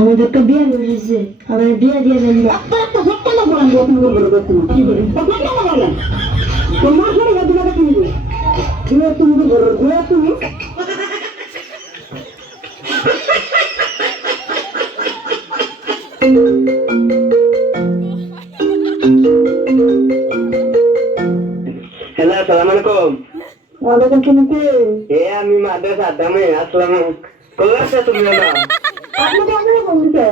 আমাদের তো বিয়ে হয়েছে, আমার বিয়ে দিয়ে দেন না। তোমার ঘরে গাড়ি কিনবে বিয়ে তুমি বিয়ে তুমি হ্যালো, আসসালামু আলাইকুম। ওয়ালাইকুম সালাম। কে আমি মাদ্রাসা আদামে আসলাম। কোথায় আছো তুমি? না আপনি কেমন বলছে?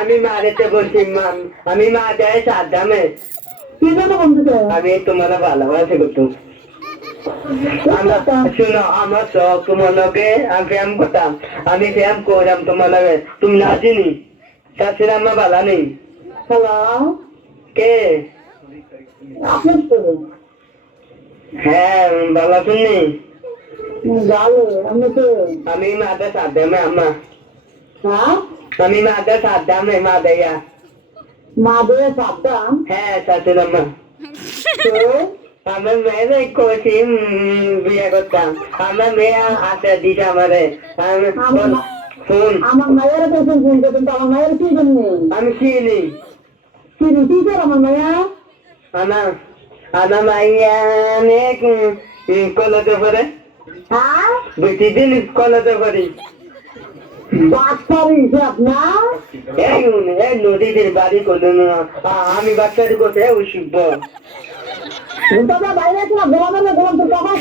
আমি মারেতে বলছি, আমি মাদ্রাসা আদামে। কি জন্য বলছে? আমি তোমার ভালোবাসি করতো। শুনো, আমার শখ তোমার লগে আমি প্রেম করতাম, আমি প্রেম করলাম তোমার লগে, তুমি না চিনি শাশুড়ি আমার ভালো নেই। হ্যালো, কে? আপনি তো হ্যাঁ, ভালো শুনি। ভালো। আপনি তো আমি মাদ্রাসা আদামে আম্মা। হ্যাঁ আমি মাদ্রাসা আদামে মা দেয়া। মা দিয়ে সাবধান। হ্যাঁ, শাশুড়ি আম্মা। তো আমার মেয়ে করছি বিয়ে করতাম, আমার মেয়ে হাতে দিছে আমারে। শুন, আমার মায়ের কাছে শুনতে, কিন্তু আমার মায়ের কি জন্য আমি চিনি কি রুটি করে আমার মায়া? আমার আমার মাইয়া অনেক কলেজে পড়ে, হ্যাঁ বেশি দিন কলেজে পড়ি। বাচ্চার হিসাব না? এই নদীদের বাড়ি করলো না, আমি বাচ্চাদের কোথায় শিখব? তবে বাইরে আছে না, গোলাম না গোলাম তোর কখন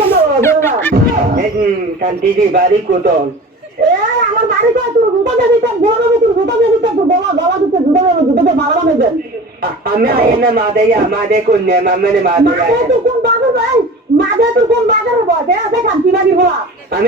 শান্তিদের বাড়ি কোথাও? আমার বাড়িতে তোর জুতা দেবি, তোর গোলাম তোর জুতা দেবি, তোর গলা গলা দিতে জুতা দেবে, জুতাতে মারা নেবে। আমি আয় না মা দেয়া, মা দে কন্যা মামে মা মাঝে দেয়া। তুই কোন বাজার ভাই, মাঝে তুই কোন বাজারে বসে আছে কান্তি বাড়ি বলা।